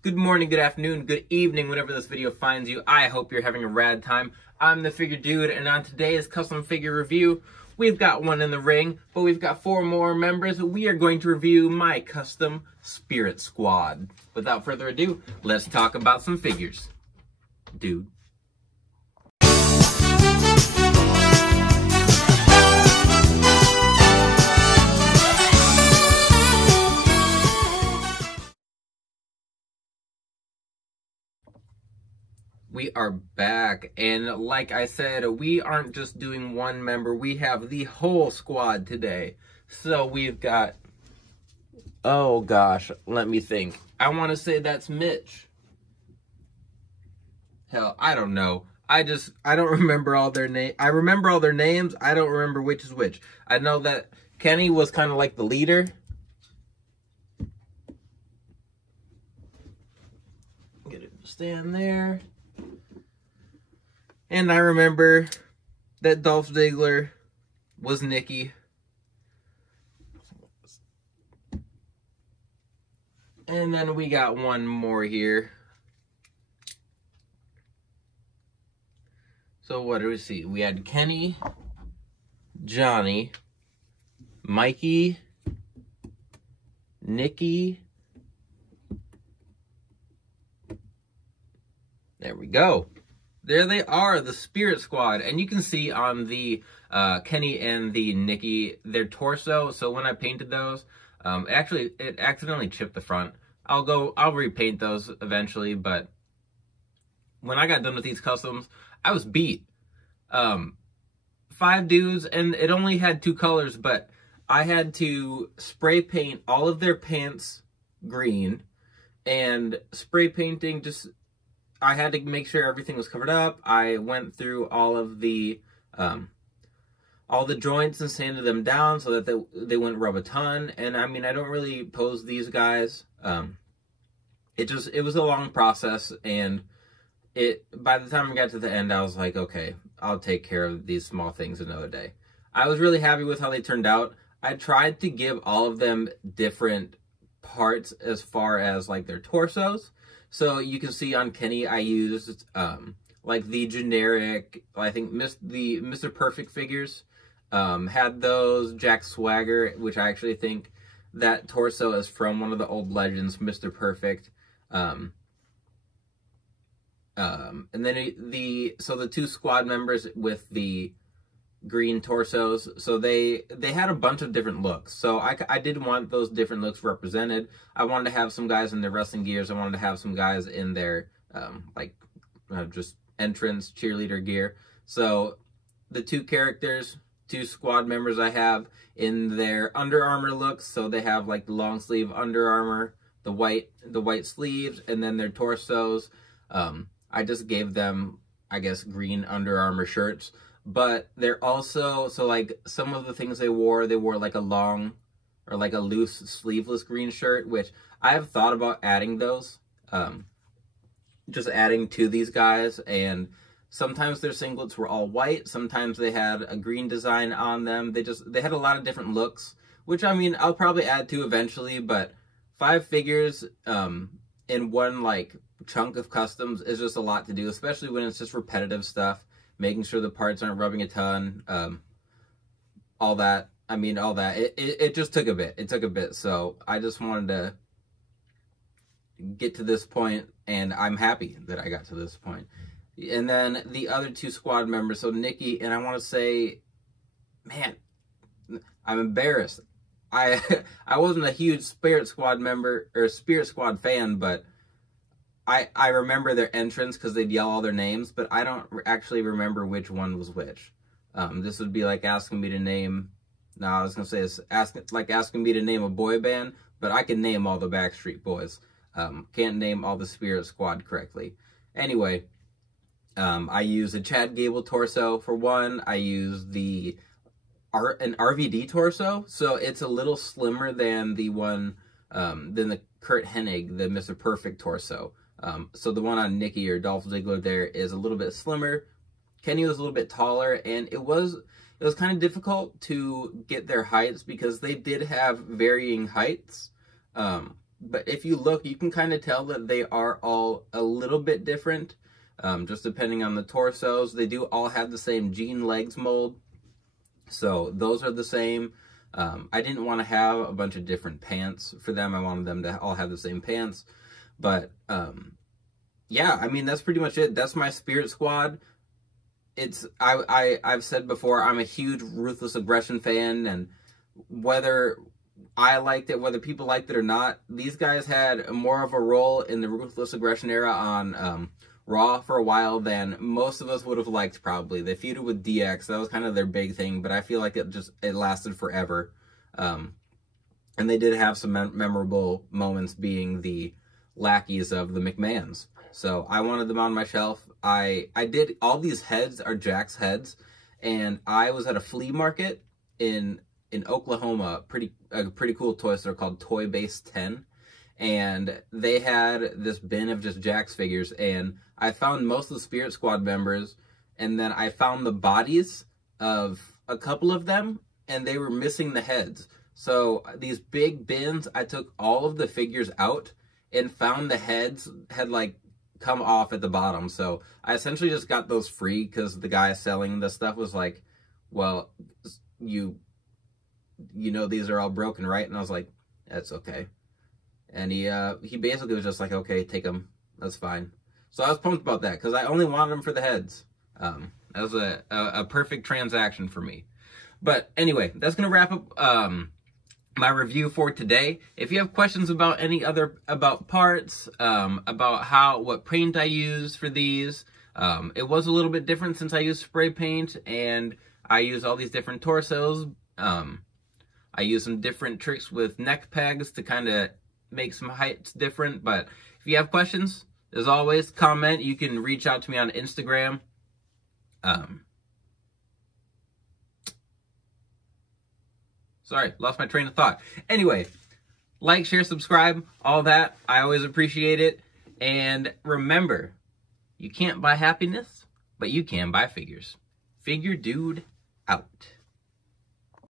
Good morning, good afternoon, good evening, whenever this video finds you. I hope you're having a rad time. I'm the Figure Dude, and on today's custom figure review, we've got one in the ring, but we've got 4 more members. We are going to review my custom Spirit Squad. Without further ado, let's talk about some figures. Dude. We are back, and like I said, we aren't just doing one member, we have the whole squad today. So we've got, oh gosh, let me think. I want to say that's Mitch. Hell, I don't know. I don't remember all their names. I remember all their names, I don't remember which is which. I know that Kenny was kind of like the leader. Get it to stand there. And I remember that Dolph Ziggler was Nikki. And then we got one more here. So what do we see? We had Kenny, Johnny, Mikey, Nikki. There we go. There they are, the Spirit Squad. And you can see on the Kenny and the Nikki, their torso. So when I painted those, it accidentally chipped the front. I'll repaint those eventually, but when I got done with these customs, I was beat. 5 dudes, and it only had 2 colors, but I had to spray paint all of their pants green, and spray painting I had to make sure everything was covered up. I went through all the joints and sanded them down so that they wouldn't rub a ton. And I mean, I don't really pose these guys. It was a long process, and by the time I got to the end, I was like, okay, I'll take care of these small things another day. I was really happy with how they turned out. I tried to give all of them different parts as far as like their torsos. So you can see on Kenny, I used like the generic, I think the Mr. Perfect figures, had those, Jack Swagger, which I actually think that torso is from one of the old legends, Mr. Perfect. And then the 2 squad members with the green torsos, so they had a bunch of different looks. So I did want those different looks represented. I wanted to have some guys in their wrestling gears. I wanted to have some guys in their just entrance cheerleader gear. So the 2 squad members I have in their Under Armour looks. So they have like the long sleeve Under Armour, the white sleeves, and then their torsos. I just gave them, I guess, green Under Armour shirts. But they're also, so like some of the things they wore like a long or like a loose sleeveless green shirt, which I have thought about adding those, just adding to these guys. And sometimes their singlets were all white. Sometimes they had a green design on them. They had a lot of different looks, which I mean, I'll probably add to eventually, but 5 figures in one like chunk of customs is just a lot to do, especially when it's just repetitive stuff. Making sure the parts aren't rubbing a ton, all that. I mean, all that. It just took a bit. It took a bit. So I just wanted to get to this point, and I'm happy that I got to this point. And then the other 2 squad members, so Nikki, and I want to say, man, I'm embarrassed. I wasn't a huge Spirit Squad member or Spirit Squad fan, but I remember their entrance because they'd yell all their names, but I don't actually remember which one was which. This would be like asking me to name, no, I was going to say it's asking me to name a boy band, but I can name all the Backstreet Boys. Can't name all the Spirit Squad correctly. Anyway, I use a Chad Gable torso for one. I use an RVD torso, so it's a little slimmer than the one, than the Kurt Hennig, the Mr. Perfect torso. So the one on Nikki or Dolph Ziggler there is a little bit slimmer. Kenny was a little bit taller, and it was kind of difficult to get their heights because they did have varying heights. but if you look, you can kind of tell that they are all a little bit different, just depending on the torsos. They do all have the same jean legs mold, so those are the same. I didn't want to have a bunch of different pants for them. I wanted them to all have the same pants. But, yeah, I mean, that's pretty much it. That's my Spirit Squad. I've said before, I'm a huge Ruthless Aggression fan, and whether I liked it, whether people liked it or not, these guys had more of a role in the Ruthless Aggression era on Raw for a while than most of us would have liked, probably. They feuded with DX. That was kind of their big thing, but I feel like it lasted forever. And they did have some memorable moments being the lackeys of the McMahons. So I wanted them on my shelf. I did, all these heads are Jack's heads, and I was at a flea market in Oklahoma, a pretty cool toy store called Toy Base 10, and they had this bin of just Jack's figures, and I found most of the Spirit Squad members, and then I found the bodies of a couple of them, and they were missing the heads. So these big bins, I took all of the figures out and found the heads had like come off at the bottom. So I essentially just got those free because the guy selling the stuff was like, well, you know these are all broken, right? And I was like, that's okay. And he basically was just like, okay, take them, that's fine. So I was pumped about that because I only wanted them for the heads. That was a perfect transaction for me. But anyway, that's gonna wrap up my review for today. If you have questions about about parts, about what paint I use for these, it was a little bit different since I used spray paint and I use all these different torsos. I use some different tricks with neck pegs to kind of make some heights different. But if you have questions, as always, comment. You can reach out to me on Instagram. Sorry, lost my train of thought. Anyway, like, share, subscribe, all that. I always appreciate it. And remember, you can't buy happiness, but you can buy figures. Figure Dude out.